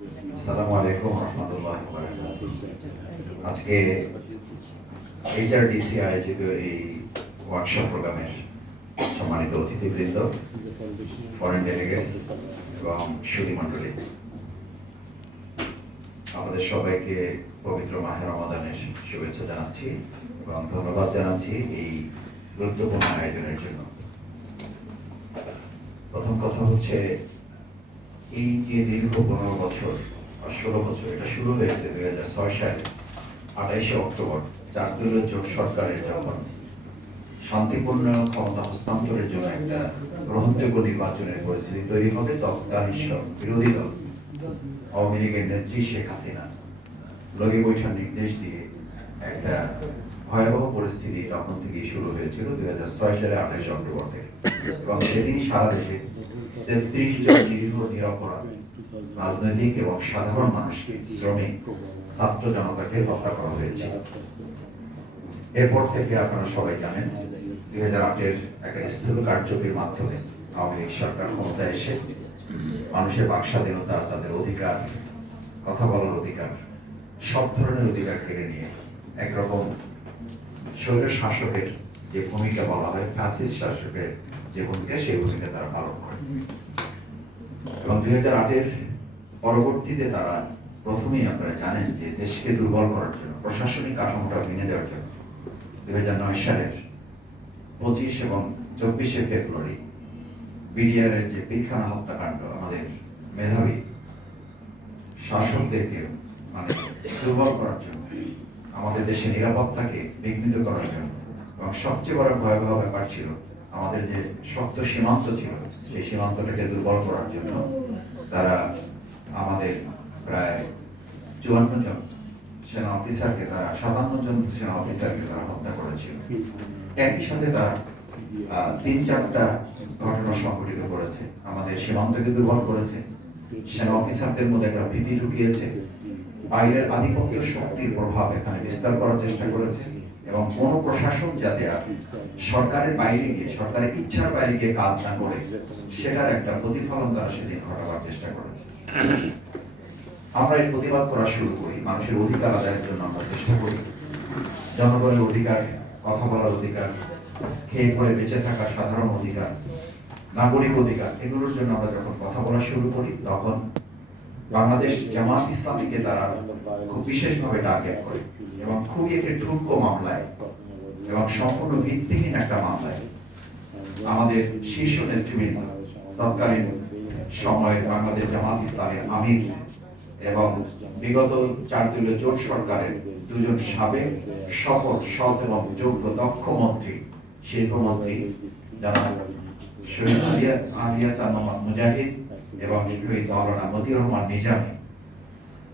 আসসালামু আলাইকুম রহমতুল্লাহি ওয়া বারাকাতুহু। আজকে এইচআরডিসি আয়োজিত এই ওয়ার্কশপ প্রোগ্রামের সম্মানিত অতিথিবৃন্দ, ফরেন ডেলিগেটস এবং সুধী মণ্ডলী, আমাদের সবাইকে পবিত্র মাহে রমাদানের শুভেচ্ছা জানাচ্ছি এবং ধন্যবাদ জানাচ্ছি এই গুরুত্বপূর্ণ আয়োজনের জন্য। প্রথম কথা হচ্ছে, এই যে দীর্ঘ 15 বছর আর 16 বছর, এটা শুরু হয়েছে 2006 সালে 28শে অক্টোবর জাতীয় জোট সরকারের যখন শান্তিপূর্ণ ক্ষমতা হস্তান্তরের জন্য একটা গ্রহণযোগ্য নির্বাচনের পরিস্থিতি তৈরি হবে, তৎকালীন বিরোধী দল আওয়ামী লীগের নেত্রী শেখ হাসিনা লগি বৈঠার নির্দেশ দিয়ে একটা ভয়াবহ পরিস্থিতি তখন থেকেই শুরু হয়েছিল 2006 সালে 28শে অক্টোবর থেকে। এবং সেদিনই সারা দেশে 33 জন নিরীহ নিরপরাধ রাজনৈতিক এবং সাধারণ মানুষকে, শ্রমিক, ছাত্র জনতাকে হত্যা করা হয়েছে। এরপর থেকে আপনারা সবাই জানেন, 2008-এর একটা স্থূল কারচুপির মাধ্যমে আওয়ামী লীগ সরকার ক্ষমতায় এসে মানুষের বাক স্বাধীনতা, তাদের অধিকার, কথা বলার অধিকার, সব ধরনের অধিকার কেড়ে নিয়ে একরকম স্বৈর শাসকের যে ভূমিকা বলা হয়, ফ্যাসিস্ট শাসকের যে ভূমিকা, সেই ভূমিকা তারা পালন করে। এবং 2008-এর পরবর্তীতে তারা প্রথমেই, আপনারা জানেন, যে দেশকে দুর্বল করার জন্য, প্রশাসনিক কাঠামোটা ভেঙে দেওয়ার জন্য 2009 সালের 25 এবং 24শে ফেব্রুয়ারি বিডিআরের যে পিলখানা হত্যাকাণ্ড, আমাদের মেধাবী শাসকদেরকে মানে দুর্বল করার জন্য, আমাদের দেশের নিরাপত্তাকে বিঘ্নিত করার জন্য, এবং সবচেয়ে বড় ভয়াবহ ব্যাপার ছিল আমাদের যে শক্ত সীমান্ত ছিল, সেই সীমান্তটাকে দুর্বল করার জন্য তারা আমাদের প্রায় 54 জন সেনা অফিসারকে, তারা 57 জন সেনা অফিসারকে তারা হত্যা করেছিল। একই সাথে তারা 3-4টা ঘটনা সংঘটিত করেছে। আমাদের সীমান্তকে দুর্বল করেছে, সেনা অফিসারদের মধ্যে একটা ভীতি ঢুকিয়েছে, বাইরের আধিপত্য শক্তির প্রভাব এখানে বিস্তার করার চেষ্টা করেছে, এবং কোন প্রশাসন যাতে সরকারের বাইরে গিয়ে, সরকারের ইচ্ছার বাইরে গিয়ে কাজ না করে, সেটার একটা প্রতিফলন তারা সেদিন ঘটাবার চেষ্টা করেছে। আমরা এই প্রতিবাদ করা শুরু করি, মানুষের অধিকার আদায়ের জন্য আমরা চেষ্টা করি। জনগণের অধিকার, কথা বলার অধিকার, খেয়ে পড়ে বেঁচে থাকার সাধারণ অধিকার, নাগরিক অধিকার, এগুলোর জন্য আমরা যখন কথা বলা শুরু করি, তখন বাংলাদেশ জামাত ইসলামীকে তারা খুব বিশেষভাবে টার্গেট করে এবং খুবই একটি ঠুনকো মামলায় এবং সম্পূর্ণ ভিত্তিহীন একটা মামলায় আমাদের শীর্ষ নেতৃবৃন্দ, তৎকালীন সময়ের বাংলাদেশ জামাত ইসলামের আমির এবং বিগত 4 দলীয় জোট সরকারের 2 জন সাবেক সফল, সৎ এবং যোগ্য দক্ষ মন্ত্রী, শিল্পমন্ত্রী যারা শহীদ আলিয়াসান মোহাম্মদ মুজাহিদ এবং শহীদ মাওলানা মতিউর রহমান নিজামী,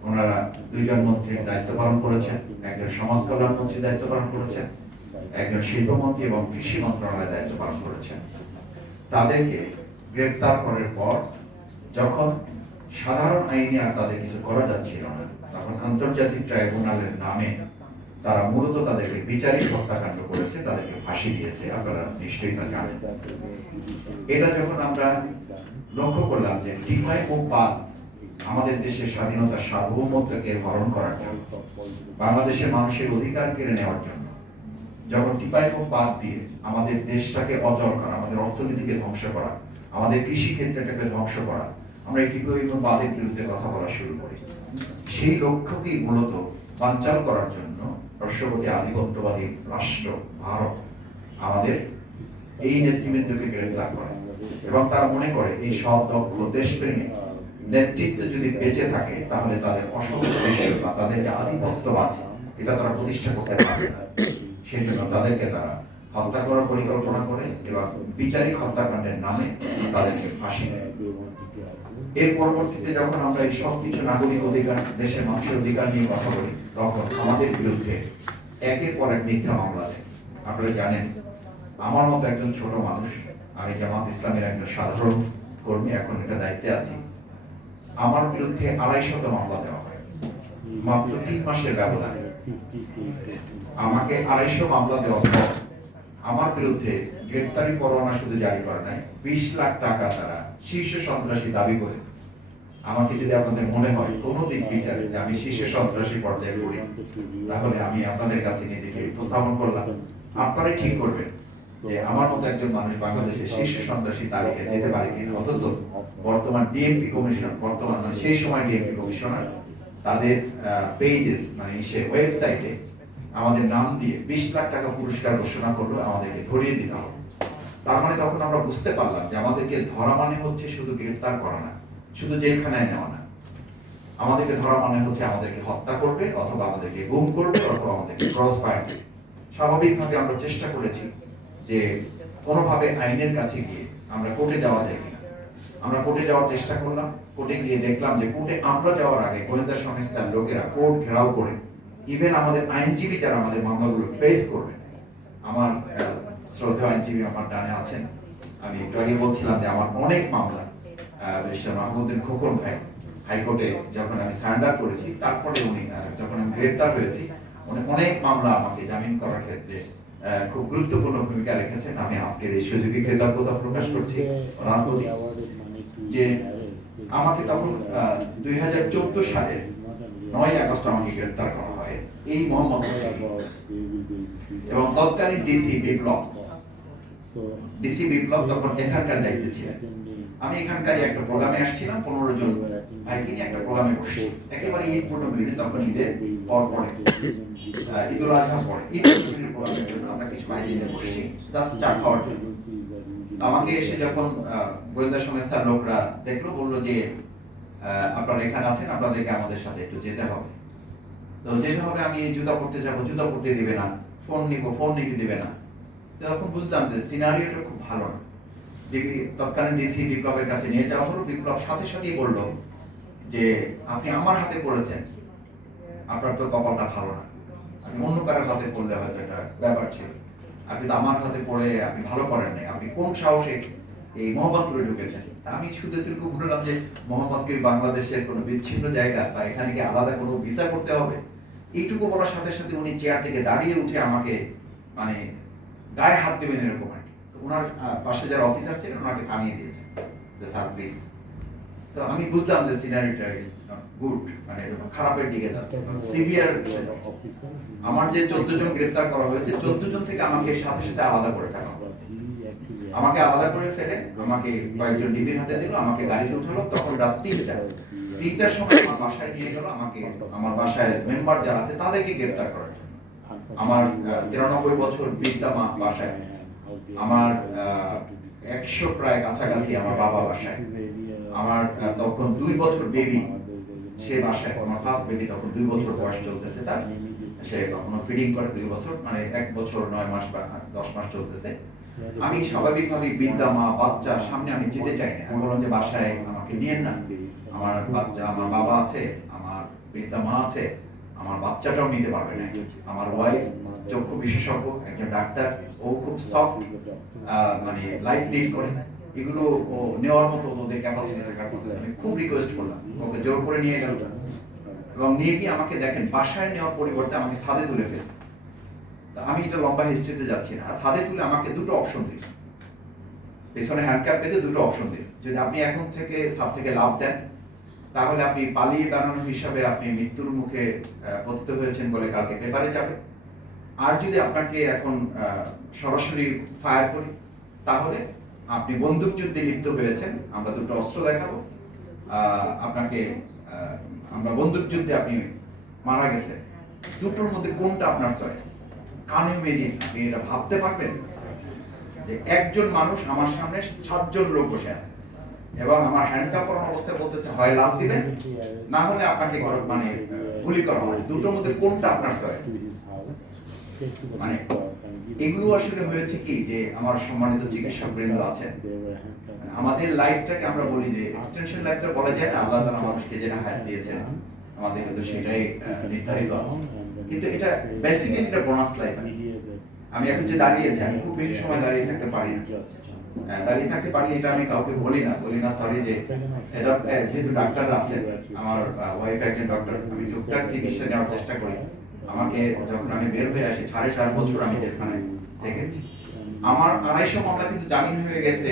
ওনারা 2 জন মন্ত্রীর দায়িত্ব পালন করেছেন। একজন সমাজ কল্যাণ মন্ত্রীর দায়িত্ব পালন করেছেন, একজন শিল্পমন্ত্রী এবং কৃষি মন্ত্রণালয়ের দায়িত্ব পালন করেছেন। তাদেরকে গ্রেফতার করার পর যখন সাধারণ আইনে আর তাদের কিছু করা যাচ্ছিল না, তখন আন্তর্জাতিক ট্রাইব্যুনালের নামে তারা মূলত তাদেরকে বিচারিক হত্যাকাণ্ড করেছে, তাদেরকে ফাঁসি দিয়েছে। আপনারা নিশ্চয়ই তা জানেন। এটা যখন আমরা লক্ষ্য করলাম যে টিকমাই ও পাত আমাদের দেশের স্বাধীনতা, সার্বভৌমত্বকে হরণ করার জন্য, বাংলাদেশের মানুষের অধিকার কেড়ে নেওয়ার জন্য, যখন টিপাই ও পাত দিয়ে আমাদের দেশটাকে অচল করা, আমাদের অর্থনীতিকে ধ্বংস করা, আমাদের কৃষি ক্ষেত্রটাকে ধ্বংস করা, আমরা এই টিপাই ও পাতের বিরুদ্ধে কথা বলা শুরু করি। সেই লক্ষ্যকেই মূলত বানচাল করার জন্য রাষ্ট্রপতি আধিপত্যবাদী রাষ্ট্র ভারত আমাদের এই নেতৃবৃন্দকে গ্রেফতার করে, এবং তারা মনে করে এই সৎ, দক্ষ, দেশপ্রেমী নেতৃত্ব যদি বেঁচে থাকে, তাহলে তাদের অসংখ্য দেশ বা তাদের যে আধিপত্যবাদ, এটা তারা প্রতিষ্ঠা করতে পারবে না। সেই জন্য তাদেরকে তারা হত্যা করার পরিকল্পনা করে এবং বিচারিক হত্যাকাণ্ডের নামে তাদেরকে ফাঁসি দেয়। এর পরবর্তীতে যখন আমরা এই সব কিছু নাগরিক অধিকার, দেশের মানুষের অধিকার নিয়ে কথা বলি, তখন আমাদের বিরুদ্ধে একের পর এক মিথ্যা মামলা দেয়। আপনারা জানেন, আমার মতো একজন ছোট মানুষ, আমি জামাত ইসলামের একজন সাধারণ কর্মী, এখন এটা দায়িত্বে আছি, আমার বিরুদ্ধে 250 মামলা দেওয়া হয় মাত্র 3 মাসের ব্যবধানে। আমাকে 250 মামলা দেওয়ার পর আমার বিরুদ্ধে গ্রেফতারি পরোয়ানা শুধু জারি করে নাই, 20 লাখ টাকা তারা শীর্ষ সন্ত্রাসী দাবি করে আমাকে যদি আপনাদের মনে হয় কোনো দিক বিচারে যে আমি শীর্ষ সন্ত্রাসী পর্যায়ে পড়ি, তাহলে আমি আপনাদের কাছে নিজেকে উপস্থাপন করলাম। আপনারাই ঠিক করবেন যে আমার মতো একজন মানুষ বাংলাদেশের শীর্ষ সন্ত্রাসী তালিকায় যেতে পারে কিনা। অথচ বর্তমান ডিএমপি কমিশন, বর্তমান মানে সেই সময় ডিএমপি কমিশনার তাদের পেজেস মানে সে ওয়েবসাইটে আমাদের নাম দিয়ে 20 লাখ টাকা পুরস্কার ঘোষণা করলো, আমাদেরকে ধরিয়ে দিতে হবে। তার মানে তখন আমরা বুঝতে পারলাম যে আমাদেরকে ধরা মানে হচ্ছে শুধু গ্রেফতার করা না, শুধু জেলখানায় নেওয়া না। আমাদেরকে ধরা মানে হচ্ছে আমাদেরকে হত্যা করবে, অথবা আমাদেরকে গুম করবে, অথবা আমাদেরকে ক্রস ফায়ার করবে। স্বাভাবিকভাবে আমরা চেষ্টা করেছি যে কোনোভাবে আইনের কাছে গিয়ে আমরা কোর্টে যাওয়া যায় কিনা। আমরা কোর্টে যাওয়ার চেষ্টা করলাম। কোর্টে গিয়ে দেখলাম যে কোর্টে আমরা যাওয়ার আগে গোয়েন্দা সংস্থার লোকেরা কোর্ট ঘেরাও করে, ইভেন আমাদের আইনজীবী যারা আমাদের মামলাগুলো ফেস করবে, আমার শ্রদ্ধেয় আইনজীবী আমার ডানে আছেন, আমি একটু আগে বলছিলাম যে আমার অনেক মামলা ব্যারিস্টার মাহমুদুদ্দিন খোকন ভাই হাইকোর্টে যখন আমি সারেন্ডার করেছি, তারপরে উনি যখন আমি গ্রেফতার হয়েছি, উনি অনেক মামলা আমাকে জামিন করার ক্ষেত্রে খুব গুরুত্বপূর্ণ ভূমিকা রেখেছেন। আমি আজকের এই সুযোগে কৃতজ্ঞতা প্রকাশ করছি ওনার প্রতি যে আমাকে তখন 2014 সালে 9 আগস্ট আমাকে গ্রেফতার করা হয় এই মোহাম্মদ এবং তৎকালীন ডিসি বিপ্লব তখন এখানকার দায়িত্বে ছিলেন। আমি এখানকার একটা প্রোগ্রামে আসছিলাম, 15 জন ভাইকে নিয়ে একটা প্রোগ্রামে বসছি, একেবারে ঈদ পূর্ণবিরতি, তখন ঈদের পরে ঈদুল আজহা পরে ঈদ পূর্ণবিরতির প্রোগ্রামের জন্য আমরা কিছু ভাই নিয়ে বসছি জাস্ট চা খাওয়ার জন্য। আমাকে এসে যখন গোয়েন্দা সংস্থার লোকরা দেখলো, বললো যে আপনারা এখানে আছেন, আপনাদেরকে আমাদের সাথে একটু যেতে হবে। তো যেতে হবে, আমি জুতা পরতে যাবো, জুতা পরতে দিবে না, ফোন নিতে দিবে না। তখন বুঝলাম যে সিনারিওটা খুব ভালো না। তৎকালীন ডিসি বিপ্লবের কাছে নিয়ে যাওয়া হলো। বিপ্লব সাথে সাথেই বললো যে আপনি আমার হাতে পড়েছেন, আপনার তো কপালটা ভালো না, আপনি অন্য কারোর হাতে পড়লে হয়তো একটা ব্যাপার ছিল, আপনি তো আমার হাতে পড়ে আপনি ভালো করেন নাই, আপনি কোন সাহসে এই মোহাম্মদপুরে ঢুকেছেন। আমি শুধু এটুকু বললাম যে মোহাম্মদপুর বাংলাদেশের কোনো বিচ্ছিন্ন জায়গা, বা এখানে কি আলাদা কোনো ভিসা করতে হবে। এইটুকু বলার সাথে সাথে উনি চেয়ার থেকে দাঁড়িয়ে উঠে আমাকে মানে গায়ে হাত দেবেন এরকম আর কি। ওনার পাশে যারা অফিসার ছিলেন ওনাকে থামিয়ে দিয়েছেন যে স্যার প্লিজ। তো আমি বুঝলাম যে সিনারিটা ইজ নট গুড, মানে খারাপের দিকে যাচ্ছে, সিভিয়ার। আমার যে 14 জন গ্রেফতার করা হয়েছে, 14 জন থেকে আমাকে সাথে সাথে আলাদা করে ফেলা হলো। আমাকে আলাদা করে ফেলে আমাকে কয়েকজন ডিবির হাতে দিল, আমাকে গাড়িতে উঠালো। তখন রাত 3টার সময় আমার বাসায় নিয়ে গেল, আমাকে আমার বাসায় মেম্বার যারা আছে তাদেরকে গ্রেফতার করার জন্য। আমার 93 বছর বৃদ্ধা মা বাসায়, আমার 100 প্রায় কাছাকাছি আমার বাবা বাসায়, আমার তখন 2 বছর বেবি সে বাসায়, আমার ফার্স্ট বেবি তখন 2 বছর বয়স চলতেছে তার, সে এখনো ফিডিং করে 2 বছর, মানে 1 বছর 9 মাস বা 10 মাস চলতেছে। আমি স্বাভাবিকভাবে বৃদ্ধা মা বাচ্চা সামনে আমি যেতে চাই না। আমি বললাম যে বাসায় আমাকে নিয়েন না, আমার বাচ্চা, আমার বাবা আছে, আমার বৃদ্ধা মা আছে, আমার বাচ্চাটাও নিতে পারবে না। আমার ওয়াইফ চক্ষু বিশেষজ্ঞ, একজন ডাক্তার, ও খুব সফট মানে লাইফ লিড করে, এগুলো ও নেওয়ার মতো ওদের ক্যাপাসিটি থাকার কথা। আমি খুব রিকোয়েস্ট করলাম, ওকে জোর করে নিয়ে গেল এবং নিয়ে গিয়ে আমাকে দেখেন বাসায় নেওয়ার পরিবর্তে আমাকে ছাদে তুলে ফেলে। আমি এটা লম্বা হিস্ট্রিতে যাচ্ছি না। ছাদে তুলে আমাকে দুটো অপশন দিল, পেছনে হ্যান্ডক্যাপ পেতে দুটো অপশন দিল। যদি আপনি এখন থেকে ছাদ থেকে লাভ দেন, তাহলে আপনি পালিয়ে বেড়ানো হিসাবে আপনি মৃত্যুর মুখে পতিত হয়েছেন বলে কালকে পেপারে যাবে। আর যদি আপনাকে এখন সরাসরি ফায়ার করি, তাহলে আপনি বন্দুক যুদ্ধে লিপ্ত হয়েছেন, আমরা দুটো অস্ত্র দেখাবো আপনাকে, আমরা বন্দুক যুদ্ধে আপনি মারা গেছেন, দুটোর মধ্যে কোনটা আপনার চয়েস? কানে ইমেজিন, আপনি এটা ভাবতে পারবেন যে একজন মানুষ আমার সামনে 7 জন লোক বসে আছে এবং আমার হ্যান্ডকাপ করানো অবস্থায় বলতেছে হয় লাভ দিবেন, না হলে আপনাকে মানে গুলি করা হবে, দুটোর মধ্যে কোনটা আপনার চয়েস? মানে এগুলো আসলে হয়েছে কি যে আমার সম্মানিত চিকিৎসক বৃন্দ আছেন, আমাদের লাইফটাকে আমরা বলি যে এক্সটেনশন লাইফটা বলা যায় না, আল্লাহ তাআলা মানুষকে যেটা হায়াত দিয়েছেন আমাদেরকে তো সেটাই নির্ধারিত আছে, কিন্তু এটা বেসিক্যালি এটা বোনাস লাইফ। আমি এখন যে দাঁড়িয়েছি, আমি খুব বেশি সময় দাঁড়িয়ে থাকতে পারি না, দাঁড়িয়ে থাকতে পারি এটা আমি কাউকে বলি না সরি, যে যেহেতু ডাক্তার আছেন, আমার ওয়াইফ একজন ডক্টর, আমি টুকটাক চিকিৎসা নেওয়ার চেষ্টা করি। আমাকে যখন আমি বের হয়ে আসি 4.5 বছর আমি জেলখানায় থেকেছি, আমার 250 মামলা কিন্তু জামিন হয়ে গেছে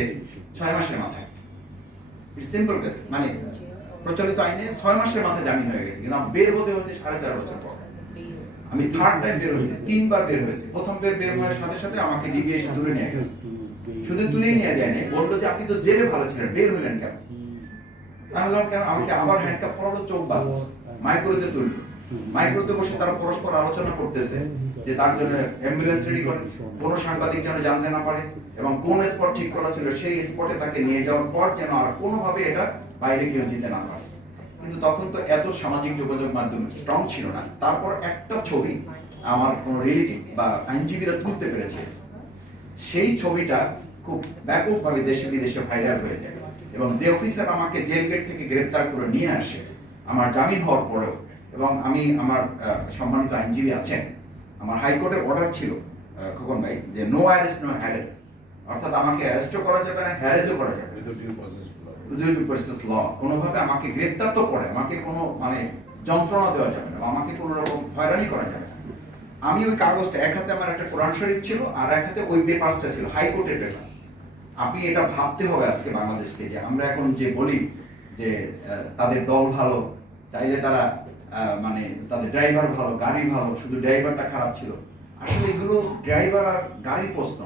6 মাসের মাথায়। ইটস সিম্পল কেস, মানে প্রচলিত আইনে 6 মাসের মাথায় জামিন হয়ে গেছে, কিন্তু বের হতে হচ্ছে 4.5 বছর পর। আমি থার্ড টাইম বের হয়েছি, 3 বার বের হয়েছি। প্রথম বের হওয়ার সাথে সাথে আমাকে ডিবি এসে দূরে নিয়ে গেল, শুধু তুলেই নিয়ে যায় না, বললো যে আপনি তো জেলে ভালো ছিলেন, বের হলেন কেন? আমি বললাম কেন? আমাকে আবার হ্যান্ডকাপ পরালো, চোখ বাঁধলো, মাইক্রোতে তুললো। মাইক্রোতে বসে তারা পরস্পর আলোচনা করতেছে যে তার জন্য অ্যাম্বুলেন্স রেডি করে, কোনো সাংবাদিক যেন জানতে না পারে, এবং কোন স্পট ঠিক করা ছিল সেই স্পটে তাকে নিয়ে যাওয়ার পর যেন আর কোনোভাবে এটা বাইরে কেউ যেতে না পারে। কিন্তু তখন তো এত সামাজিক যোগাযোগ মাধ্যম স্ট্রং ছিল না। তারপর একটা ছবি আমার কোনো রিলেটিভ বা আইনজীবীরা তুলতে পেরেছে, সেই ছবিটা খুব ব্যাপকভাবে দেশে বিদেশে ভাইরাল হয়ে যায়, এবং যে অফিসার আমাকে জেল গেট থেকে গ্রেফতার করে নিয়ে আসে আমার জামিন হওয়ার পরেও, এবং আমি আমার সম্মানিত আইনজীবী আছেন, আমার হাইকোর্টের অর্ডার ছিল খোকন ভাই যে নো অ্যারেস্ট নো হ্যারেস, অর্থাৎ আমাকে অ্যারেস্টও করা যাবে না, হ্যারেসও করা যাবে না, কোনোভাবে আমাকে গ্রেফতার তো করে আমাকে কোনো মানে যন্ত্রণা দেওয়া যাবে না, আমাকে কোনো রকম হয়রানি করা যাবে না। আমি ওই কাগজটা, এক হাতে আমার একটা কোরআন শরীফ ছিল আর এক হাতে ওই পেপারসটা ছিল, হাইকোর্টের পেপার। আপনি এটা ভাবতে হবে আজকে বাংলাদেশকে, যে আমরা এখন যে বলি যে তাদের দল ভালো, চাইলে তারা মানে তাদের ড্রাইভার ভালো, গাড়ি ভালো, শুধু ড্রাইভারটা খারাপ ছিল। আসলে এগুলো ড্রাইভার আর গাড়ির প্রশ্ন,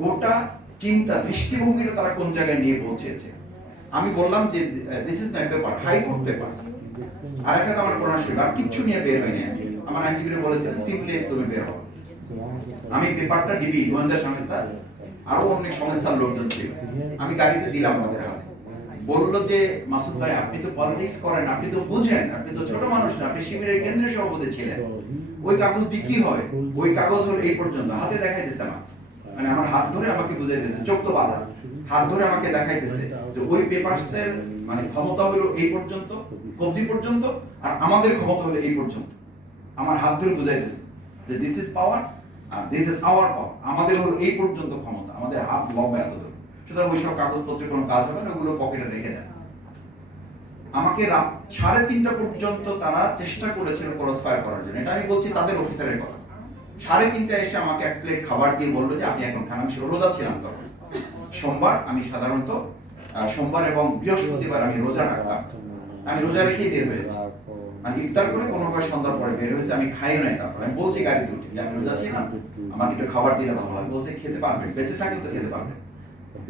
গোটা চিন্তা দৃষ্টিভঙ্গিটা তারা কোন জায়গায় নিয়ে পৌঁছেছে। আমি বললাম যে this is my paper, high court paper, আর একটা আমার কোরআন শরীফ, আর কিচ্ছু নিয়ে বের হয়নি। আমার আইনজীবীরা বলেছেন সিম্পলি তুমি বের হও। আমি পেপারটা ডিবি, গোয়েন্দা সংস্থা, আরো অনেক সংস্থার লোকজন ছিল, আমি গাড়িতে দিলাম আমাদের হাতে। বললো যে মাসুদ ভাই আপনি তো পলিটিক্স করেন, আপনি তো বুঝেন, আপনি তো ছোট মানুষ না, আপনি শিবিরের কেন্দ্রীয় সভাপতি ছিলেন, ওই কাগজটি কি হয়? ওই কাগজ হলো এই পর্যন্ত, হাতে দেখাই দিচ্ছে আমার, মানে আমার হাত ধরে আমাকে বুঝাই দিয়েছে, চোখ তো বাঁধা, হাত ধরে আমাকে দেখাইতেছে যে ওই পেপারসের মানে ক্ষমতা হলো এই পর্যন্ত, কবজি পর্যন্ত, আর আমাদের ক্ষমতা হলো এই পর্যন্ত। আমার হাত ধরে বুঝাইতেছে যে দিস ইজ পাওয়ার আর দিস ইজ আওয়ার পাওয়ার, আমাদের হলো এই পর্যন্ত ক্ষমতা, আমাদের হাত লম্বা এত দূর। সুতরাং ওইসব কাগজপত্রে কোনো কাজ হবে না, ওগুলো পকেটে রেখে দেন। আমাকে রাত 3:30 পর্যন্ত তারা চেষ্টা করেছিল ক্রস ফায়ার করার জন্য, এটা আমি বলছি তাদের অফিসারের কথা। 3:30 এসে আমাকে এক প্লেট খাবার দিয়ে বললো যে আপনি এখন খান। আমি রোজা ছিলাম তখন, সোমবার, আমি সাধারণত সোমবার এবং বৃহস্পতিবার আমি রোজা রাখতাম, আমি রোজা রেখেই বের হয়েছি, মানে ইফতার করে কোনোভাবে সন্ধ্যার পরে বের হয়েছে, আমি খাইও নাই। তারপর আমি বলছি গাড়িতে উঠে যে আমি রোজা ছিলাম, আমাকে একটু খাবার দিলে ভালো হয়। বলছে খেতে পারবেন, বেঁচে থাকলে তো খেতে পারবেন।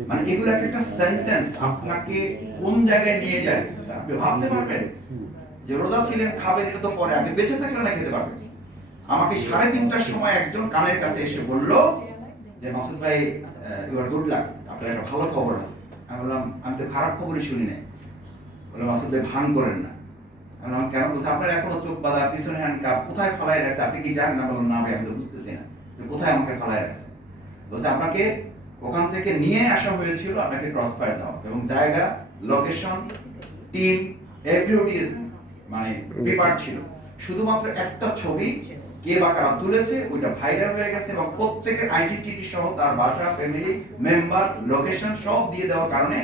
মানে এগুলো একটা সেন্টেন্স আপনাকে কোন জায়গায় নিয়ে যায় আপনি ভাবতে পারবেন? যে রোজা ছিলেন খাবেন, এটা তো পরে, আগে বেঁচে থাকলে না খেতে পারবেন। আমাকে 3:30টার সময় একজন কানের কাছে এসে বলল যে মাসুদ ভাই ইউ আর গুড লাক, আপনার একটা ভালো খবর আছে। আমি বললাম আমি তো খারাপ খবরই শুনি নাই। বললো মাসুদ ভাই ভান করেন না। আমি বললাম কেন? বলছে আপনার এখনো চোখ বাঁধা, পিছনে হ্যান্ডকাপ, কোথায় ফালাই রাখছে আপনি কি জানেন না? বললাম না ভাই আমি তো বুঝতেছি না কোথায় আমাকে ফালাই রাখছে। বলছে আপনাকে ওখান থেকে নিয়ে আসা হয়েছিল আপনাকে ক্রস ফায়ার দেওয়া, এবং জায়গা, লোকেশন, টিম, এভরিবডি ইজ মানে পেপার ছিল। শুধুমাত্র একটা ছবি কে বা কারা তুলেছে ওইটা ভাইরাল হয়ে গেছে, এবং প্রত্যেকের আইডেন্টিটি সহ তার বাসা, ফ্যামিলি মেম্বার, লোকেশন সব দিয়ে দেওয়ার কারণে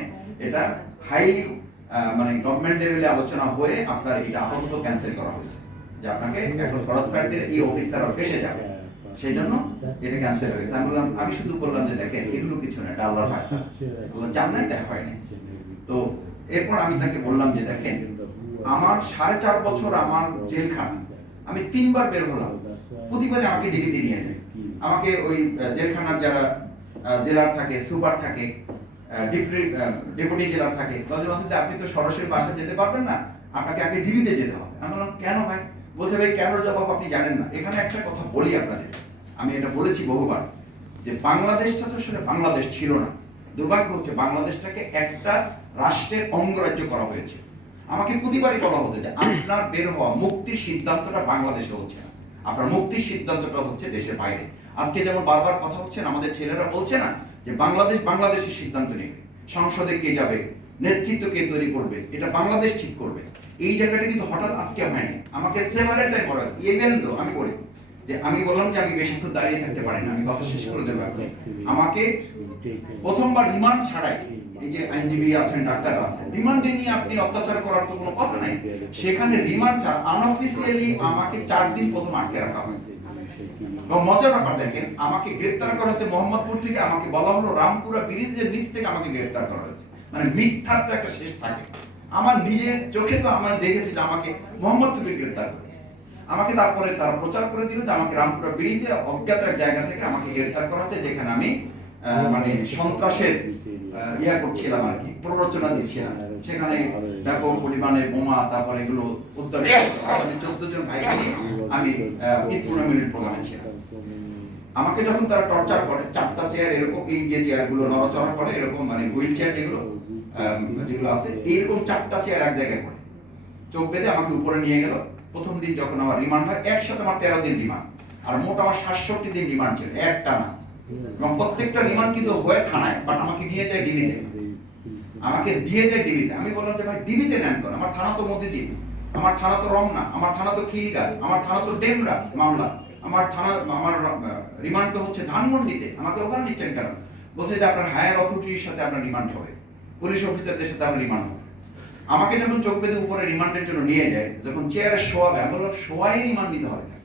এটা হাইলি মানে গভর্নমেন্ট লেভেলে আলোচনা হয়ে আপনার এটা আপাতত ক্যান্সেল করা হয়েছে, যে আপনাকে এখন ক্রস ফায়ার দিলে এই অফিসাররা ফেসে যাবে, সেই জন্য এটা ক্যান্সেল হয়েছে। আমি বললাম, আমি শুধু বললাম যে দেখেন এগুলো কিছু না, এটা আল্লাহর ফয়সালা। বললাম জান নাই, দেখা হয়নি। তো এরপর আমি তাকে বললাম যে দেখেন আমার 4.5 বছর আমার জেলখানা, আমি 3 বার বের হলাম, প্রতিবারে আমাকে ডিবিতে নিয়ে যায়। আমাকে ওই জেলখানার যারা জেলার থাকে, সুপার থাকে, ডেপুটি জেলার থাকে, বলে মাসুদ আপনি তো সরাসরি বাসা যেতে পারবেন না, আপনাকে আগে ডিবিতে যেতে হবে। আমি বললাম কেন ভাই? বলছে ভাই কেন জবাব আপনি জানেন না। এখানে একটা কথা বলি আপনাদের, আমি এটা বলেছি বহুবার, যে বাংলাদেশটা তো আসলে বাংলাদেশ ছিল না। দুর্ভাগ্য হচ্ছে বাংলাদেশটাকে একটা রাষ্ট্রের অঙ্গরাজ্য করা হয়েছে। আমাকে প্রতিবারই বলা হতো যে আপনার বের হওয়া মুক্তির সিদ্ধান্তটা বাংলাদেশে হচ্ছে না, আপনার মুক্তির সিদ্ধান্তটা হচ্ছে দেশের বাইরে। আজকে যেমন বারবার কথা হচ্ছে, আমাদের ছেলেরা বলছে না যে বাংলাদেশ বাংলাদেশের সিদ্ধান্ত নেবে, সংসদে কে যাবে, নেতৃত্ব কে তৈরি করবে, এটা বাংলাদেশ ঠিক করবে। এই জায়গাটা কিন্তু হঠাৎ আজকে হয়নি, আমাকে সেভারেল টাইম বলা হয়েছে। ইভেন তো আমি বলি যে আমি বললাম যে আমি বেশিক্ষণ দাঁড়িয়ে থাকতে পারি না, আমি কথা শেষ করে দেবো। আমাকে প্রথমবার রিমান্ড ছাড়াই, এই যে আইনজীবী আছেন, ডাক্তার আছেন, রিমান্ডে নিয়ে আপনি অত্যাচার করার তো কোনো কথা নাই। সেখানে রিমান্ড ছাড়া আনঅফিসিয়ালি আমাকে 4 দিন প্রথম আটকে রাখা হয়েছে। এবং মজার ব্যাপার দেখেন, আমাকে গ্রেফতার করা হয়েছে মোহাম্মদপুর থেকে, আমাকে বলা হলো রামপুরা ব্রিজের নিচ থেকে আমাকে গ্রেফতার করা হয়েছে। মানে মিথ্যার তো একটা শেষ থাকে। আমার নিজের চোখে তো আমি দেখেছি যে আমাকে মোহাম্মদপুরে গ্রেফতার করেছে। আমাকে তারপরে তারা প্রচার করে দিল যে আমাকে রামপুরা ব্রিজে অজ্ঞাত এক জায়গা থেকে আমাকে গ্রেফতার করা হচ্ছে, যেখানে আমি মানে সন্ত্রাসের ইয়া করছিলাম আর কি, প্ররোচনা দিচ্ছিলাম। সেখানে ব্যাপক পরিমাণে বোমা, তারপরে এগুলো উদ্ধার, আমি 14 জন ভাইকে নিয়ে আমি ঈদ টুর্নামেন্টের প্রোগ্রামে ছিলাম। আমাকে যখন তারা টর্চার করে, 4টা চেয়ার এরকম, এই যে চেয়ারগুলো নড়াচড়া করে এরকম, মানে হুইল চেয়ার যেগুলো যেগুলো আছে, এইরকম 4টা চেয়ার এক জায়গায় করে চোখ বেঁধে আমাকে উপরে নিয়ে গেল। প্রথম দিন যখন আমার রিমান্ড হয়, একসাথে আমার 13 দিন রিমান্ড, আর মোট আমার 67 দিন রিমান্ড ছিল একটা না। এবং প্রত্যেকটা রিমান্ড কিন্তু হয়ে থানায়, বাট আমাকে নিয়ে যায় ডিবিতে, আমাকে দিয়ে যায় ডিবিতে। আমি বললাম যে ভাই ডিবিতে নেন কেন? আমার থানা তো মতিঝিল, আমার থানা তো রমনা, আমার থানা তো খিলগা, আমার থানা তো ডেমরা মামলা, আমার থানা, আমার রিমান্ড তো হচ্ছে ধানমন্ডিতে, আমাকে ওখানে নিচ্ছেন কেন? বলছে যে আপনার হায়ার অথরিটির সাথে আপনার রিমান্ড হবে, পুলিশ অফিসারদের সাথে আপনার রিমান্ড হবে। আমাকে যখন চোখ বেঁধে উপরে রিমান্ডের জন্য নিয়ে যায়, যখন চেয়ারে শোয়াবে, আমি বললাম শোয়াই রিমান্ড নিতে হবে কেন?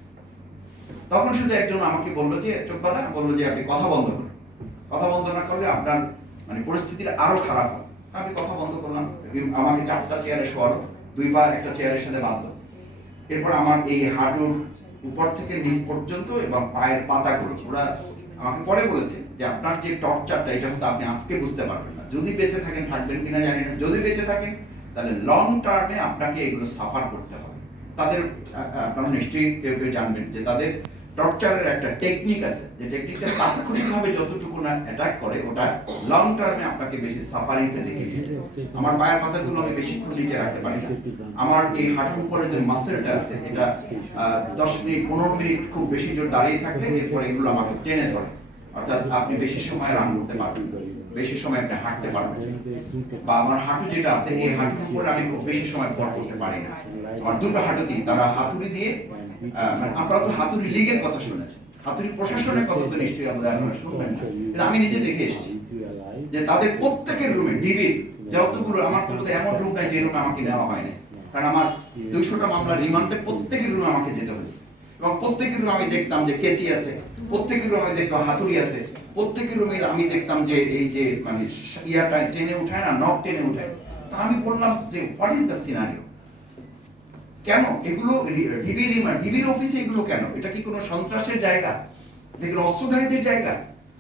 তখন শুধু একজন আমাকে বললো যে, চোখ বাঁধা, বললো যে আপনি কথা বন্ধ করুন, কথা বন্ধ না করলে আপনার মানে পরিস্থিতিটা আরো খারাপ হবে। আমি কথা বন্ধ করলাম, আমাকে 4টা চেয়ারে শোয়ালো, 2 পা একটা চেয়ারের সাথে বাঁধলো। এরপর আমার এই হাঁটুর উপর থেকে নিচ পর্যন্ত এবং পায়ের পাতাগুলো, ওরা আমাকে পরে বলেছে যে আপনার যে টর্চারটা, এটা হয়তো আপনি আজকে বুঝতে পারবেন না, যদি বেঁচে থাকেন, থাকবেন কিনা জানি না, যদি বেঁচে থাকেন তাহলে লং টার্মে আপনাকে এগুলো সাফার করতে হবে। তাদের আপনারা নিশ্চয়ই কেউ কেউ জানবেন যে তাদের টর্চারের একটা টেকনিক আছে, যে টেকনিকটা তাৎক্ষণিকভাবে যতটুকু না অ্যাটাক করে, ওটা লং টার্মে আপনাকে বেশি সাফারিংসে দেখে নিয়ে যায়। আমার পায়ের পাতাগুলো আমি বেশিক্ষণ নিচে রাখতে পারি না। আমার এই হাঁটুর উপরে যে মাসেলটা আছে, এটা 10 মিনিট 15 মিনিট খুব বেশি জোর দাঁড়িয়ে থাকলে এরপর এগুলো আমাকে টেনে ধরে। অর্থাৎ আপনি বেশি সময় রান করতে পারবেন, বেশি সময় আপনি হাঁটতে পারবেন। বা আমার হাঁটু যেটা আছে, এই হাঁটুর উপরে আমি খুব বেশি সময় ভর করতে পারি না। আমার 2টা হাঁটু দিয়ে তারা হাতুড়ি দিয়ে, মানে আপনারা তো হাতুড়ি লীগের কথা শুনেছেন, হাতুড়ি প্রশাসনের কথা তো নিশ্চয়ই আপনারা শুনবেন না, কিন্তু আমি নিজে দেখে এসেছি যে তাদের প্রত্যেকের রুমে ডিবি যতগুলো, আমার তো বোধহয় এমন রুম নাই যে রুমে আমাকে নেওয়া হয়নি, কারণ আমার 200টা মামলা রিমান্ডে প্রত্যেকের রুমে আমাকে যেতে হয়েছে। এবং প্রত্যেকের রুমে আমি দেখতাম যে কেচি আছে, প্রত্যেকের রুমে আমি দেখতাম হাতুড়ি আছে, প্রত্যেকের রুমে আমি দেখতাম যে এই যে মানে ইয়াটা টেনে উঠায় না, নখ টেনে উঠায়। তা আমি বললাম যে হোয়াট ইজ দ্য সিনারিও, কেন এগুলো ডিবির অফিসে এগুলো কেন? এটা কি কোনো সন্ত্রাসের জায়গা? এটা কি অস্ত্রধারীদের জায়গা?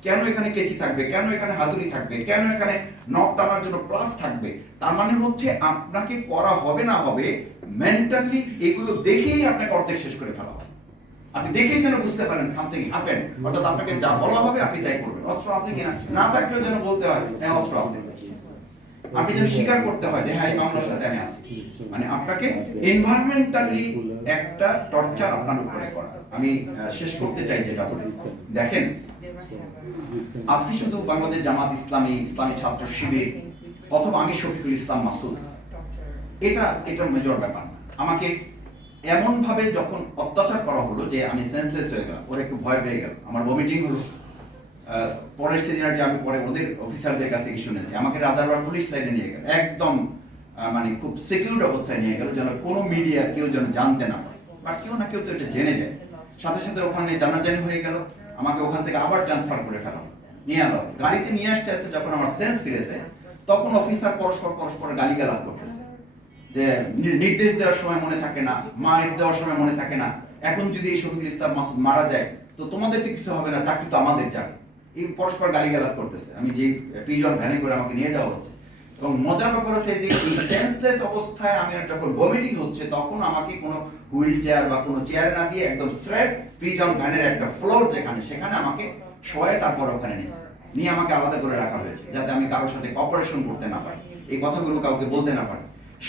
কেন এখানে কেচি থাকবে? কেন এখানে হাতুড়ি থাকবে? কেন এখানে নখ টানার জন্য প্লাস থাকবে? তার মানে হচ্ছে আপনাকে করা হবে না হবে, মেন্টালি এগুলো দেখেই আপনাকে অর্ধেক শেষ করে ফেলা হবে। আপনি দেখেই যেন বুঝতে পারেন সামথিং হ্যাপেন, অর্থাৎ আপনাকে যা বলা হবে আপনি তাই করবেন। অস্ত্র আছে কিনা, না থাকলেও যেন বলতে হয় হ্যাঁ অস্ত্র আছে। আপনি যেন স্বীকার করতে হয় যে হ্যাঁ এই মামলার সাথে আমি আছি। মানে আপনাকে এনভায়রনমেন্টালি একটা টর্চার আপনার উপরে করা। আমি শেষ করতে চাই যেটা বলি, দেখেন আজকে শুধু বাংলাদেশ জামাত ইসলামী, ইসলামী ছাত্র শিবির অথবা আমি শফিকুল ইসলাম মাসুদ, এটা মেজর ব্যাপার না। আমাকে এমন ভাবে যখন অত্যাচার করা হলো যে আমি সেন্সলেস হয়ে গেলাম, ওরা একটু ভয় পেয়ে গেল, আমার ভমিটিং হলো। পরের সিনিয়রটি আমি পরে ওদের অফিসারদের কাছে কি শুনেছি, আমাকে রাজারবাগ পুলিশ লাইনে নিয়ে গেল, একদম মানে খুব সিকিউর অবস্থায় নিয়ে গেল, যেন কোনো মিডিয়া কেউ যেন জানতে না পারে, বাট কেউ না কেউ তো এটা জেনে যায়। সাথে সাথে ওখানে জানাজানি হয়ে গেল, আমাকে ওখান থেকে আবার ট্রান্সফার করে ফেলা, নিয়ে এলো গাড়িতে নিয়ে আসতে আসতে যখন আমার সেন্স ফিরেছে, তখন অফিসার পরস্পর গালিগালাজ করতেছে যে নির্দেশ দেওয়ার সময় মনে থাকে না, মার দেওয়ার সময় মনে থাকে না, এখন যদি এই শফিকুল ইসলাম মাসুদ মারা যায় তো তোমাদের তো কিছু হবে না, চাকরি তো আমাদের যাবে। এই পরস্পর গালিগালাজ করতেছে। আমি যে প্রিজন ভ্যানে করে আমাকে নিয়ে যাওয়া হচ্ছে, এবং মজার ব্যাপার হচ্ছে যে এই সেন্সলেস অবস্থায় আমি যখন ভমিটিং হচ্ছে, তখন আমাকে কোনো হুইল চেয়ার বা কোনো চেয়ার না দিয়ে একদম স্ট্রেট প্রিজন ভ্যানের একটা ফ্লোর যেখানে, সেখানে আমাকে শোয়ে তারপর ওখানে নিয়ে আমাকে আলাদা করে রাখা হয়েছে, যাতে আমি কারোর সাথে কপারেশন করতে না পারি, এই কথাগুলো কাউকে বলতে না পারি।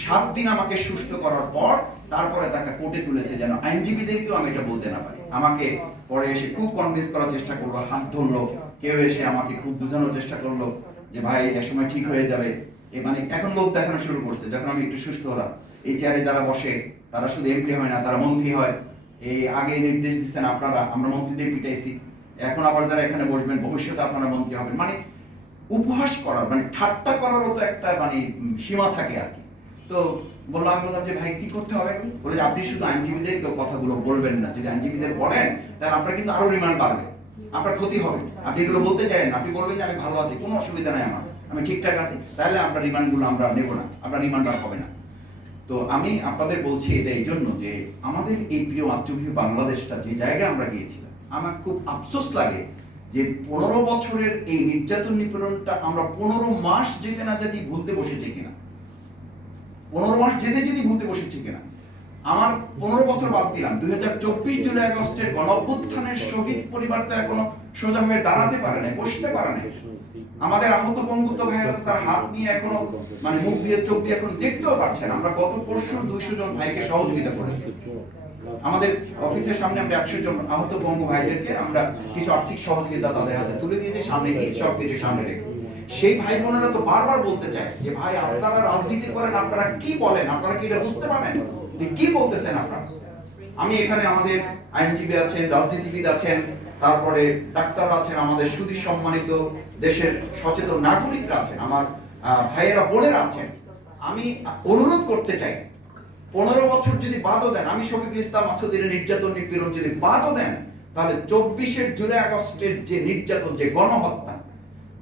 7 দিন আমাকে সুস্থ করার পর তারপরে তাকে কোর্টে তুলেছে, যেন আইনজীবীদেরকেও আমি এটা বলতে না পারি। আমাকে পরে এসে খুব কনভিন্স করার চেষ্টা করলো, হাত ধরলো, কেউ এসে আমাকে খুব বোঝানোর চেষ্টা করলো যে ভাই একসময় ঠিক হয়ে যাবে। মানে এখন লোক দেখানো শুরু করছে, যখন আমি একটু সুস্থ হলাম। এই চেয়ারে যারা বসে তারা শুধু এমপি হয় না, তারা মন্ত্রী হয়। এই আগে নির্দেশ দিচ্ছেন আপনারা, আমরা মন্ত্রীদের পিটাইছি, এখন আবার যারা এখানে বসবেন ভবিষ্যতে আপনারা মন্ত্রী হবেন। মানে উপহাস করার, মানে ঠাট্টা করারও তো একটা মানে সীমা থাকে আর কি। তো আমি বললাম যে ভাই কি করতে হবে? বলে যে আপনি শুধু আইনজীবীদেরকে কথাগুলো বলবেন না, যদি আইনজীবীদের বলেন তাহলে আপনার কিন্তু আরো রিমান্ড বাড়বে, আপনার ক্ষতি হবে। আপনি এগুলো বলতে চাইেন, আপনি বলবেন যে আমি ভালো আছি, কোনো অসুবিধা নাই আমার, আমি ঠিকঠাক আছি, তাহলে আমরা রিমান্ডগুলো আমরা নেব না, আমরা রিমান্ড আর হবে না। তো আমি আপনাদের বলছি এটা এই জন্য যে আমাদের এই প্রিয় মাতৃভূমি বাংলাদেশটা যে জায়গায় আমরা গিয়েছিলাম, আমার খুব আফসোস লাগে যে 15 বছরের এই নির্যাতন নিপীড়নটা আমরা 15 মাস যেতে না যেতে ভুলতে বসেছি কিনা, 15 মাস যেতে যেতে ভুলতে বসেছি কিনা। আমার 15 বছর বাদ দিলাম, 2024 জুলাই আগস্টের গণঅভ্যুত্থানের শহীদ পরিবার তো এখনো সোজা হয়ে দাঁড়াতে পারে না, বসতে পারে না। আমাদের আহত বঙ্গুত্ব ভাইয়েরা তার হাত নিয়ে এখনো মানে মুখ দিয়ে চোখ দিয়ে এখন দেখতেও পারছে না। আমরা গত পরশু 200 জন ভাইকে সহযোগিতা করেছি। আমাদের অফিসের সামনে আমরা 100 জন আহত বঙ্গ ভাইদেরকে আমরা কিছু আর্থিক সহযোগিতা তাদের হাতে তুলে দিয়েছি, সামনে গিয়ে সব কিছু সামনে রেখে। সেই ভাই বোনেরা তো বারবার বলতে চায় যে ভাই আপনারা রাজনীতি করেন, আপনারা কি বলেন, আপনারা কি এটা বুঝতে পারেন যে কি বলতেছেন আপনারা। আমি এখানে আমাদের আইনজীবী আছেন, রাজনীতিবিদ আছেন, তারপরে ডাক্তার আছেন, আমাদের সুধী সম্মানিত দেশের সচেতন নাগরিকরা আছেন, আমার ভাইয়েরা বোনেরা আছেন। আমি অনুরোধ করতে চাই 15 বছর যদি বাদও দেন, আমি শফিকুল ইসলাম মাসুদের নির্যাতন নিপীড়ন যদি বাদও দেন, তাহলে 24 জুলাই আগস্টের যে নির্যাতন, যে গণহত্যা,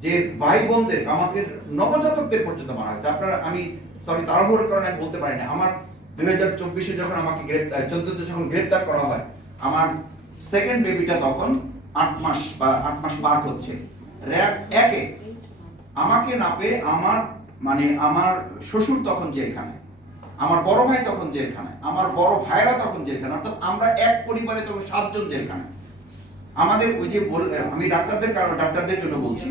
যে ভাই বোনদের আমাদের নবজাতকদের পর্যন্ত মারা হয়েছে। আপনারা আমি সরি তাড়াহুড়োর কারণে আমি বলতে পারি না, আমার 2024 যখন আমাকে 14তে যখন গ্রেফতার করা হয়, আমার সেকেন্ড বেবিটা তখন 8 মাস বা 8 মাস পার হচ্ছে। র‍্যাব 1-এ আমাকে না পেয়ে আমার মানে আমার শ্বশুর তখন জেলখানে, আমার বড় ভাই তখন জেলখানে, আমার বড় ভাইরা তখন জেলখানে, অর্থাৎ আমরা এক পরিবারে তখন 7 জন জেলখানে। আমাদের ওই যে আমি ডাক্তারদের জন্য বলছি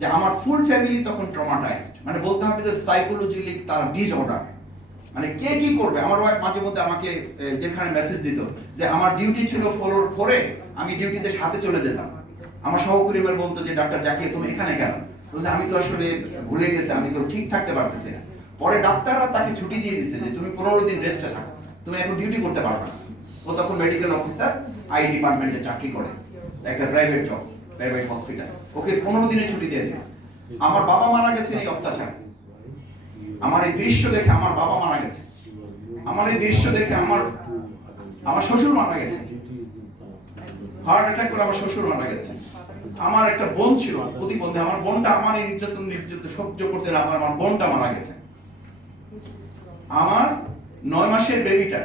যে আমার ফুল ফ্যামিলি তখন ট্রমাটাইজড, মানে বলতে হবে যে সাইকোলজিক্যালি তারা ডিসঅর্ডার। মানে কে কি করবে। আমার ওয়াইফ মাঝে মধ্যে আমাকে যেখানে মেসেজ দিত যে আমার ডিউটি ছিল ফ্লোর 4-এ, আমি ডিউটিতে সাথে চলে যেতাম। আমার সহকর্মীরা বলতো যে ডাক্তার জাকির তুমি এখানে কেন, বলছে আমি তো আসলে ভুলে গেছি, আমি তো ঠিক থাকতে পারতেছি না। পরে ডাক্তাররা তাকে ছুটি দিয়ে দিয়েছে যে তুমি 15 দিন রেস্টে থাকো, তুমি এখন ডিউটি করতে পারবে না। ও তখন মেডিকেল অফিসার, আই ডিপার্টমেন্টে চাকরি করে, একটা প্রাইভেট জব, প্রাইভেট হসপিটাল। ওকে 15 দিনের ছুটি দিয়ে দিল। আমার বাবা মারা গেছে এই অত্যাচার। আমার এই দৃশ্য দেখে আমার বাবা মারা গেছে, আমার এই দৃশ্য দেখে আমার শ্বশুর মারা গেছে, হার্ট অ্যাটাক করে আমার শ্বশুর মারা গেছে। আমার একটা বোন ছিল প্রতিবন্ধী, আমার বোনটা আমার এই নির্যাতন সহ্য করতে না পারে আমার বোনটা মারা গেছে। আমার 9 মাসের বেবিটা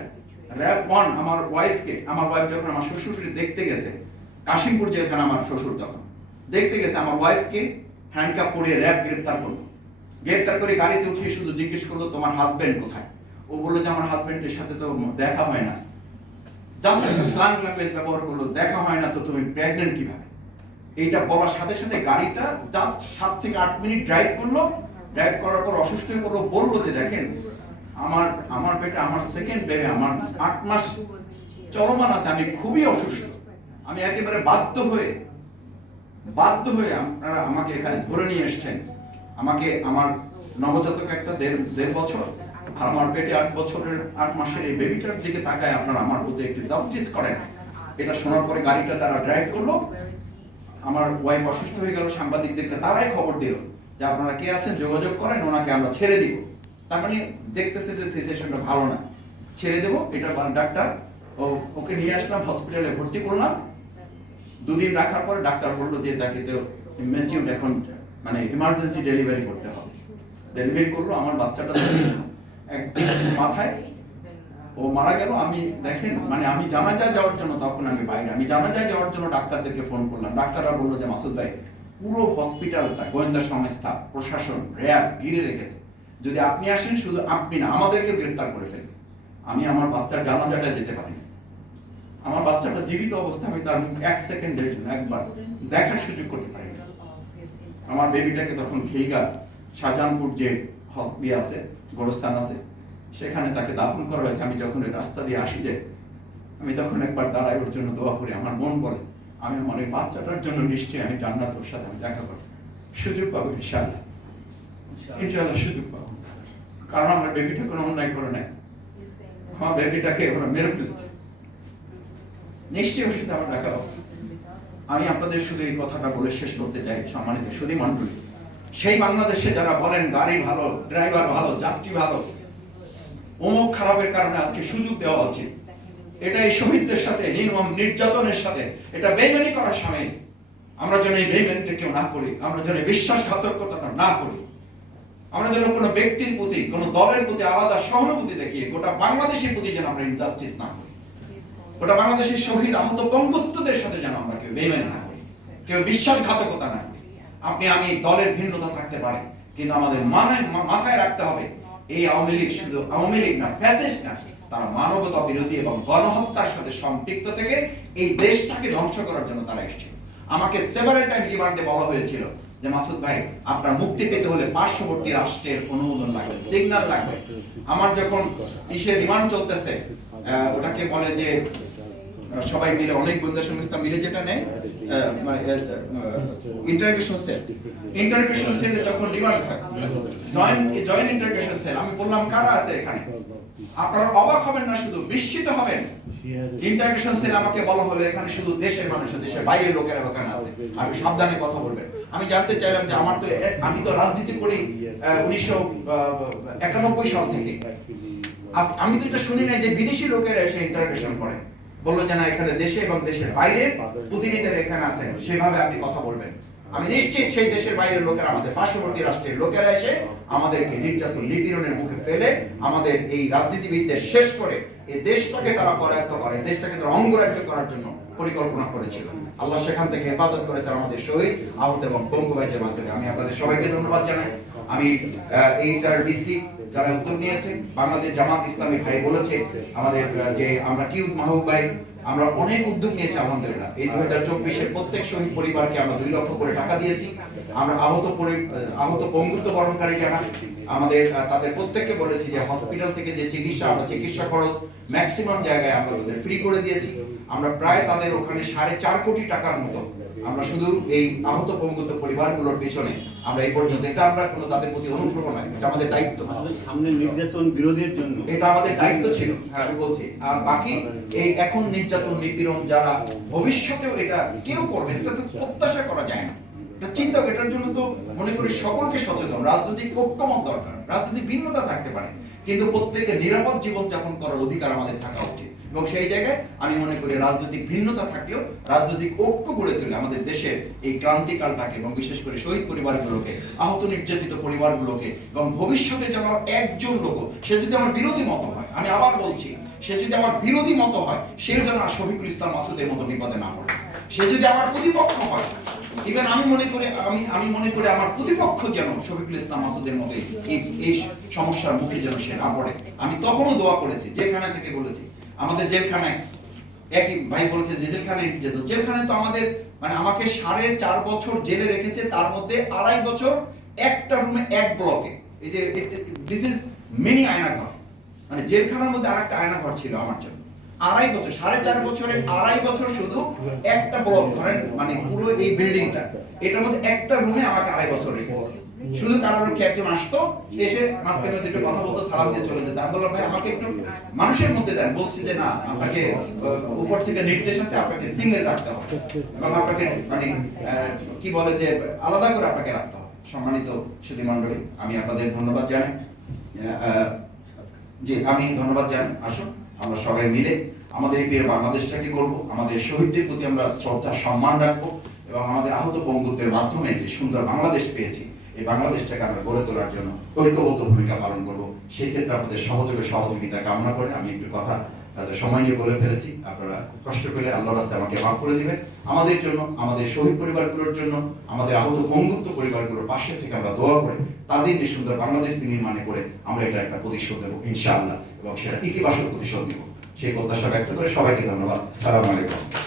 র‍্যাব 1 আমার ওয়াইফ যখন আমার শ্বশুরকে দেখতে গেছে, কাশিমপুর জেলখানা আমার শ্বশুর তখন দেখতে গেছে, আমার ওয়াইফকে হ্যান্ডকাপ পরিয়ে র‍্যাব গ্রেফতার করলো। গ্রেফতার করে গাড়িতে উঠিয়ে শুধু জিজ্ঞেস করলো তোমার হাজবেন্ড কোথায়। ও বললো যে আমার হাজবেন্ডের সাথে তো দেখা হয় না, জাস্ট স্ল্যাং ল্যাঙ্গুয়েজ ব্যবহার করলো, দেখা হয় না তো তুমি প্রেগন্যান্ট কিভাবে। এইটা বলার সাথে সাথে গাড়িটা জাস্ট 7 থেকে 8 মিনিট ড্রাইভ করলো। ড্রাইভ করার পর অসুস্থ হয়ে পড়লো, বললো যে দেখেন আমার পেটে আমার সেকেন্ড বেবি, আমার 8 মাস চলমান আছে, আমি খুবই অসুস্থ, আমি একেবারে বাধ্য হয়ে আপনারা আমাকে এখানে ধরে নিয়ে এসেছেন। আমাকে আমার নবজাতক একটা দেড় বছর আর আমার পেটে 8 মাসের এই বেবিটার দিকে তাকায় আপনারা আমার বুঝে একটু জাস্টিস করেন। এটা শোনার পরে গাড়িটা তারা ড্রাইভ করলো। আমার ওয়াইফ অসুস্থ হয়ে গেল, সাংবাদিকদেরকে তারাই খবর দিল যে আপনারা কে আছেন যোগাযোগ করেন, ওনাকে আমরা ছেড়ে দিব। তার মানে দেখতেছে যে সিচুয়েশনটা ভালো না, ছেড়ে দেবো। এটা ডাক্তার ওকে নিয়ে আসলাম, হসপিটালে ভর্তি করলাম। 2 দিন রাখার পরে ডাক্তার বললো যে তাকে তো ম্যাচিউর এখন মানে ইমার্জেন্সি ডেলিভারি করতে হবে। ডেলিভারি করলো, আমার বাচ্চাটা একদিন মাথায় ও মারা গেল। আমি দেখেন মানে আমি জানাজায় যাওয়ার জন্য তখন আমি বাইরে, আমি জানাজায় যাওয়ার জন্য ডাক্তারদেরকে ফোন করলাম। ডাক্তাররা বললো যে মাসুদ ভাই পুরো হসপিটালটা গোয়েন্দা সংস্থা, প্রশাসন, র‍্যাব ঘিরে রেখেছে, যদি আপনি আসেন শুধু আপনি না আমাদেরকে গ্রেফতার করে ফেলবে। আমি আমার বাচ্চার জানাজাটা যেতে পারি না, আমার বাচ্চাটা জীবিত অবস্থা আমি তার 1 সেকেন্ডের জন্য একবার দেখার সুযোগ করতে পারি না। আমার বেবিটাকে তখন খিলগা শাহজাহানপুর যে হসপিটাল আছে, গোরস্থান আছে, সেখানে তাকে দাফন করা হয়েছে। আমি যখন ওই রাস্তা দিয়ে আসি যে আমি তখন একবার দাঁড়াই, ওর জন্য দোয়া করি। আমার মন বলে আমি আমার এই বাচ্চাটার জন্য নিশ্চয়ই আমি জান্নাতের সাথে আমি দেখা করব, সুযোগ পাবো ইনশাআল্লাহ, ইনশাআল্লাহ সুযোগ পাবো। কারণ আমার বেবিটা কোনো অন্যায় করে নাই, আমার বেবিটাকে ওরা মেরে ফেলেছে, নিশ্চয়ই ওর সাথে আমার দেখা হবে। আমি আপনাদের শুধু এই কথাটা বলে শেষ করতে চাই, সম্মানিত সুধী মণ্ডলী, সেই বাংলাদেশে যারা বলেন গাড়ি ভালো, ড্রাইভার ভালো, যাত্রী ভালো, অমুক খারাপের কারণে আজকে সুযোগ দেওয়া উচিত, এটা এই শহীদদের সাথে নির্মম নির্যাতনের সাথে এটা বেইমানি করার সামিল। আমরা যেন এই বেইমানিটা কেউ না করি, আমরা যেন বিশ্বাসঘাতকতা না করি। আমরা যেন কোনো ব্যক্তির প্রতি, কোনো দলের প্রতি আলাদা সহানুভূতি দেখিয়ে গোটা বাংলাদেশের প্রতি যেন আমরা ইনজাস্টিস না করি। গোটা বাংলাদেশের শহীদ আহত বঙ্গবন্ধুদের সাথে যেন আমরা কেউ বেইমানি না করি, কেউ বিশ্বাসঘাতকতা না করি। আপনি আমি দলের ভিন্নতা থাকতে পারে, কিন্তু আমাদের মাথায় রাখতে হবে এই আওয়ামী লীগ শুধু আওয়ামী লীগ না, ফ্যাসিস্ট না, তারা মানবতা বিরোধী এবং গণহত্যার সাথে সম্পৃক্ত থেকে এই দেশটাকে ধ্বংস করার জন্য তারা এসেছিল। আমাকে সেভারাল টাইম রিমান্ডে বলা হয়েছিল যে মাসুদ ভাই, আপনার মুক্তি পেতে হলে পার্শ্ববর্তী রাষ্ট্রের অনুমোদন লাগবে, সিগন্যাল লাগবে। আমার যখন রিমান্ড চলতেছে, ওটাকে বলে যে সবাই মিলে, অনেক গোয়েন্দা সংস্থা মিলে যেটা নেয়, ইন্টারোগেশন সেলে যখন রিমান্ড হয়, জয়েন্ট ইন্টারোগেশন সেল, আমি বললাম কারা আছে এখানে? আপনারা অবাক হবেন না, শুধু বিস্মিত হবেন। ইন্টারোগেশন সেল আমাকে বলা হলো এখানে শুধু দেশের মানুষ, দেশের বাইরের লোকেরা ওখানে আছে, আপনি সাবধানে কথা বলবেন। আমি জানতে চাইলাম যে আমি তো রাজনীতি করি 1991 সাল থেকে, আমি তো এটা শুনি নাই যে বিদেশি লোকেরা এসে ইন্টারোগেশন করে। বললো যে না, এখানে দেশে এবং দেশের বাইরের প্রতিনিধিরা এখানে আছেন, সেভাবে আপনি কথা বলবেন। আমি নিশ্চিত সেই দেশের বাইরের লোকেরা, আমাদের পার্শ্ববর্তী রাষ্ট্রের লোকেরা এসে আমাদেরকে নির্যাতন নিপীড়নের মুখে ফেলে আমাদের এই রাজনীতিবিদদের শেষ করে এই দেশটাকে তারা করায়ত্ত করে, দেশটাকে তারা অঙ্গরাজ্য করার জন্য পরিকল্পনা করেছিল। আল্লাহ সেখান থেকে হেফাজত করেছে আমাদের শহীদ আহত এবং পঙ্গু ভাইদের মাধ্যমে। আমি আপনাদের সবাইকে ধন্যবাদ জানাই। আমি এইচআরডিসি যারা উদ্যোগ নিয়েছে, বাংলাদেশ জামাত ইসলামী ভাই বলেছে আমাদের যে আমরা কিউট মাহবুব ভাই, আমরা অনেক উদ্যোগ নিয়েছি আলহামদুলিল্লাহ। এই 2024-এর প্রত্যেক শহীদ পরিবারকে আমরা 2 লক্ষ করে টাকা দিয়েছি। আমরা আহত পঙ্গুত্ব বরণকারী যারা আমাদের, তাদের প্রত্যেককে বলেছি যে হসপিটাল থেকে যে চিকিৎসা খরচ ম্যাক্সিমাম জায়গায় আমরা তাদের ফ্রি করে দিয়েছি। আমরা প্রায় তাদের ওখানে 4.5 কোটি টাকার মতো আমরা শুধু এই আহত পঙ্গুত্ব পরিবারগুলোর পেছনে আমরা এই পর্যন্ত, এটা আমরা কোনো তাদের প্রতি অনুগ্রহ নয়, এটা আমাদের দায়িত্ব। সামনে নির্যাতন বিরোধের জন্য এটা আমাদের দায়িত্ব ছিল, আমি বলছি। আর বাকি এই এখন নির্যাতন নিপীড়ন যারা ভবিষ্যতেও এটা কেউ করবে, এটা তো প্রত্যাশা করা যায় না। এটা চিন্তা, এটার জন্য তো মনে করি সকলকে সচেতন, রাজনৈতিক ঐক্যমত দরকার, রাজনৈতিক ভিন্নতা থাকতে পারে, কিন্তু প্রত্যেকে নিরাপদ জীবন যাপন করার অধিকার আমাদের থাকা উচিত। এবং সেই জায়গায় আমি মনে করি রাজনৈতিক ভিন্নতা থাকলেও রাজনৈতিক ঐক্য গড়ে তুলে আমাদের দেশের এই ক্রান্তিকালটাকে এবং বিশেষ করে শহীদ পরিবারগুলোকে, আহত নির্যাতিত পরিবারগুলোকে, এবং ভবিষ্যতে যেন একজন লোক, সে যদি আমার বিরোধী মত হয়, আমি আবার বলছি, সে যদি আমার বিরোধী মত হয়, সে যেন শফিকুল ইসলাম মাসুদের মতো বিপদে না পড়ে। সে যদি আমার প্রতিপক্ষ হয়, ইভেন আমি মনে করি আমার প্রতিপক্ষ যেন শফিকুল ইসলাম মাসুদের মতো এই সমস্যার মুখে যেন সে না পড়ে। আমি তখনও দোয়া করেছি, জেলখানা থেকে বলেছি, আমাদের জেলখানায় একই ভাই বলেছে যে জেলখানায় তো আমাদের আমাকে 4.5 বছর জেলে রেখেছে, তার মধ্যে 2.5 বছর একটা রুমে এক ব্লকে। এই যে দিস ইজ মিনি আয়নাঘর, জেলখানার মধ্যে আরেকটা আয়নাঘর ছিল আমার জন্য। 2.5 বছর, 4.5 বছরের 2.5 বছর শুধু একটা ব্লক ধরেন, পুরো এই বিল্ডিংটা, এটার মধ্যে একটা রুমে আমাকে 2.5 বছর রেখেছে। শুধু কারারক্ষী একজন আসতো, এসে মাঝখানে দুটো কথা বলতো, সালাম দিয়ে চলে যেত। আমি বললাম ভাই আমাকে একটু মানুষের মধ্যে দেন। বলছি যে না, আপনাকে উপর থেকে নির্দেশ আছে, আপনাকে সিঙ্গেল রাখতে হবে এবং আপনাকে কি বলে যে আলাদা করে আপনাকে রাখতে হবে। সম্মানিত সুধী মণ্ডলী, আমি আপনাদের ধন্যবাদ জানাই। আমি ধন্যবাদ জানাই। আসুন আমরা সবাই মিলে আমাদের এই বাংলাদেশটাকে করব, আমাদের শহীদদের প্রতি আমরা শ্রদ্ধা সম্মান রাখবো এবং আমাদের আহত পঙ্গুত্বের মাধ্যমে যে সুন্দর বাংলাদেশ পেয়েছি, এই বাংলাদেশটাকে আমরা গড়ে তোলার জন্য ঐক্যবদ্ধ ভূমিকা পালন করব। সেই ক্ষেত্রে আপনাদের সহযোগিতা কামনা করে আমি একটু কথা সময় নিয়ে বলে ফেলেছি। আপনারা কষ্ট করে আল্লাহর রাস্তায় আমাকে মাফ করে দিবেন। আমাদের জন্য, আমাদের শহীদ পরিবারগুলোর জন্য, আমাদের আহত পঙ্গুত্ব পরিবারগুলোর পাশে থেকে আমরা দোয়া করে তাদের যে সুন্দর বাংলাদেশ নির্মাণে করে আমরা এটা একটা প্রতিশোধ দেবো ইনশাআল্লাহ, এবং সেটা ইতিবাচক প্রতিশোধ নেব। সেই প্রত্যাশা ব্যক্ত করে সবাইকে ধন্যবাদ। আসসালামু আলাইকুম।